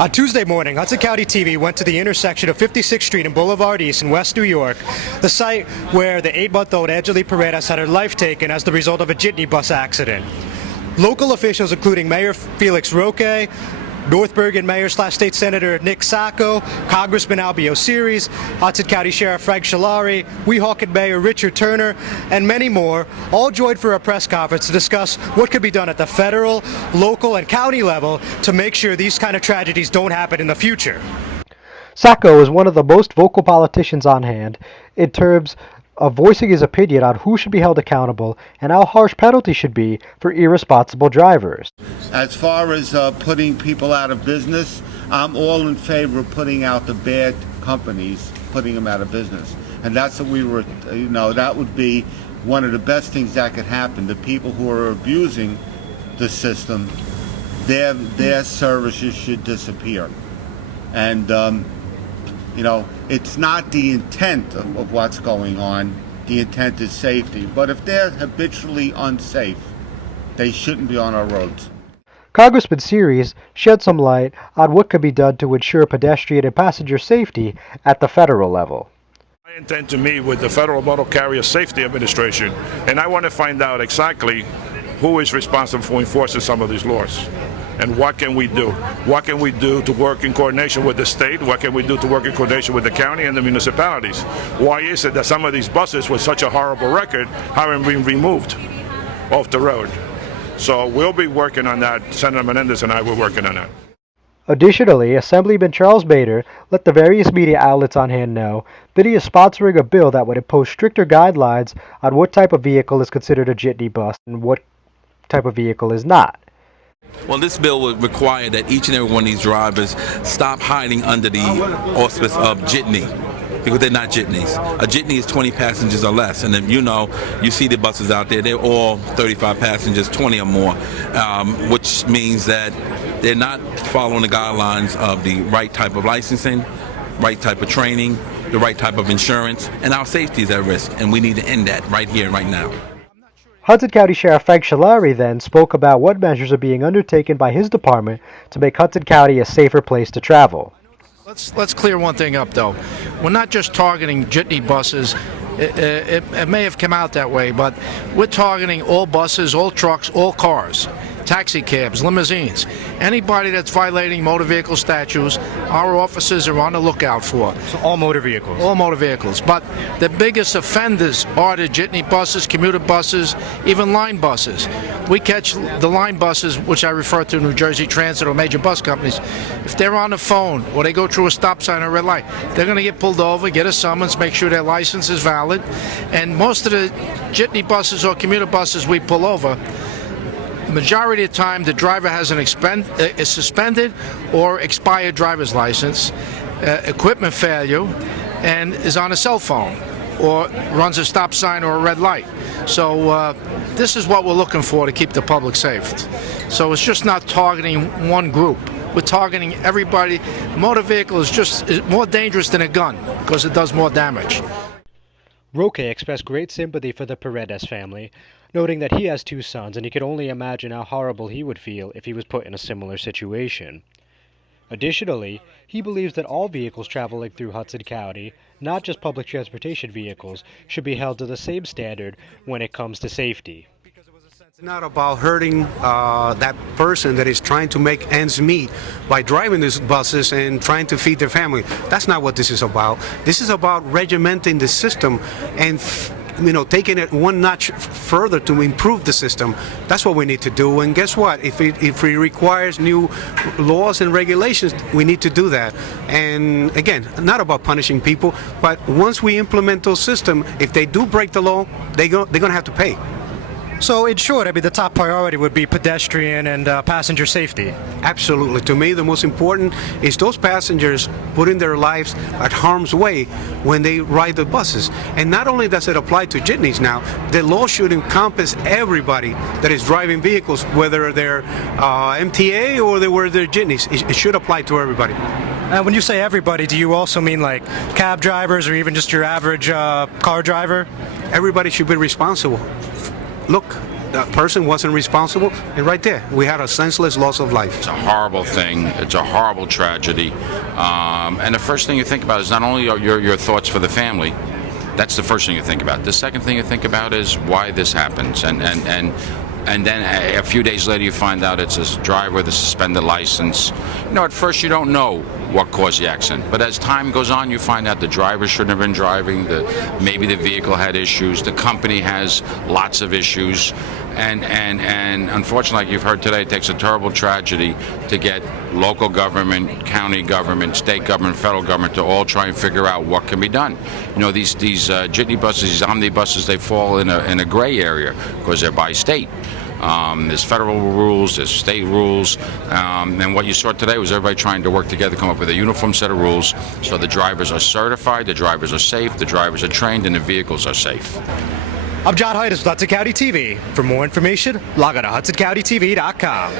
On Tuesday morning, Hudson County TV went to the intersection of 56th Street and Boulevard East in West New York, the site where the 8-month-old Angelie Paredes had her life taken as the result of a jitney bus accident. Local officials, including Mayor Felix Roque, North Bergen Mayor/State Senator Nick Sacco, Congressman Albio Sires, Hudson County Sheriff Frank Schillari, Weehawken Mayor Richard Turner, and many more, all joined for a press conference to discuss what could be done at the federal, local, and county level to make sure these kind of tragedies don't happen in the future. Sacco is one of the most vocal politicians on hand in terms of voicing his opinion on who should be held accountable and how harsh penalties should be for irresponsible drivers. As far as putting people out of business, I'm all in favor of putting out the bad companies, putting them out of business. And that's what we were, that would be one of the best things that could happen. The people who are abusing the system, their services should disappear. And it's not the intent of what's going on. The intent is safety. But if they're habitually unsafe, they shouldn't be on our roads. Congressman Sires shed some light on what could be done to ensure pedestrian and passenger safety at the federal level. I intend to meet with the Federal Motor Carrier Safety Administration, and I want to find out exactly who is responsible for enforcing some of these laws. And what can we do? What can we do to work in coordination with the state? What can we do to work in coordination with the county and the municipalities? Why is it that some of these buses with such a horrible record haven't been removed off the road? So we'll be working on that. Senator Menendez and I were working on that. Additionally, Assemblyman Charles Mainor let the various media outlets on hand know that he is sponsoring a bill that would impose stricter guidelines on what type of vehicle is considered a jitney bus and what type of vehicle is not. Well, this bill would require that each and every one of these drivers stop hiding under the auspice of jitney, because they're not jitneys. A jitney is 20 passengers or less, and if you see the buses out there, they're all 35 passengers, 20 or more, which means that they're not following the guidelines of the right type of licensing, right type of training, the right type of insurance, and our safety is at risk, and we need to end that right here, right now. Hudson County Sheriff Frank Schillari then spoke about what measures are being undertaken by his department to make Hudson County a safer place to travel. Let's clear one thing up, though. We're not just targeting jitney buses. It may have come out that way, but we're targeting all buses, all trucks, all cars, taxi cabs, limousines. Anybody that's violating motor vehicle statutes, our officers are on the lookout for. So all motor vehicles? All motor vehicles. But the biggest offenders are the jitney buses, commuter buses, even line buses. We catch the line buses, which I refer to New Jersey Transit or major bus companies. If they're on the phone or they go through a stop sign or a red light, they're going to get pulled over, get a summons, make sure their license is valid. And most of the jitney buses or commuter buses we pull over, majority of the time the driver has a suspended or expired driver's license, equipment failure, and is on a cell phone or runs a stop sign or a red light. So this is what we're looking for to keep the public safe. So it's just not targeting one group. We're targeting everybody. A motor vehicle is more dangerous than a gun because it does more damage. Roque expressed great sympathy for the Paredes family, noting that he has 2 sons and he could only imagine how horrible he would feel if he was put in a similar situation. Additionally, he believes that all vehicles traveling through Hudson County, not just public transportation vehicles, should be held to the same standard when it comes to safety. It's not about hurting that person that is trying to make ends meet by driving these buses and trying to feed their family. That's not what this is about. This is about regimenting the system and taking it one notch further to improve the system. That's what we need to do. And guess what? If it requires new laws and regulations, we need to do that. And again, not about punishing people, but once we implement those systems, if they do break the law, they're going to have to pay. So in short, the top priority would be pedestrian and passenger safety. Absolutely. To me, the most important is those passengers putting their lives at harm's way when they ride the buses. And not only does it apply to jitneys now, the law should encompass everybody that is driving vehicles, whether they're MTA or they're jitneys. It should apply to everybody. And when you say everybody, do you also mean like cab drivers or even just your average car driver? Everybody should be responsible. Look, that person wasn't responsible, and right there, we had a senseless loss of life. It's a horrible thing. It's a horrible tragedy. And the first thing you think about is not only your thoughts for the family. That's the first thing you think about. The second thing you think about is why this happens. And then a few days later you find out it's a driver with a suspended license. At first you don't know what caused the accident. But as time goes on, you find out the driver shouldn't have been driving, maybe the vehicle had issues, the company has lots of issues. And unfortunately, like you've heard today, it takes a terrible tragedy to get local government, county government, state government, federal government to all try and figure out what can be done. These jitney buses, these omnibuses, they fall in a gray area because they're by state. There's federal rules, there's state rules, and what you saw today was everybody trying to work together to come up with a uniform set of rules so the drivers are certified, the drivers are safe, the drivers are trained, and the vehicles are safe. I'm John Heides with Hudson County TV. For more information, log on to HudsonCountyTV.com.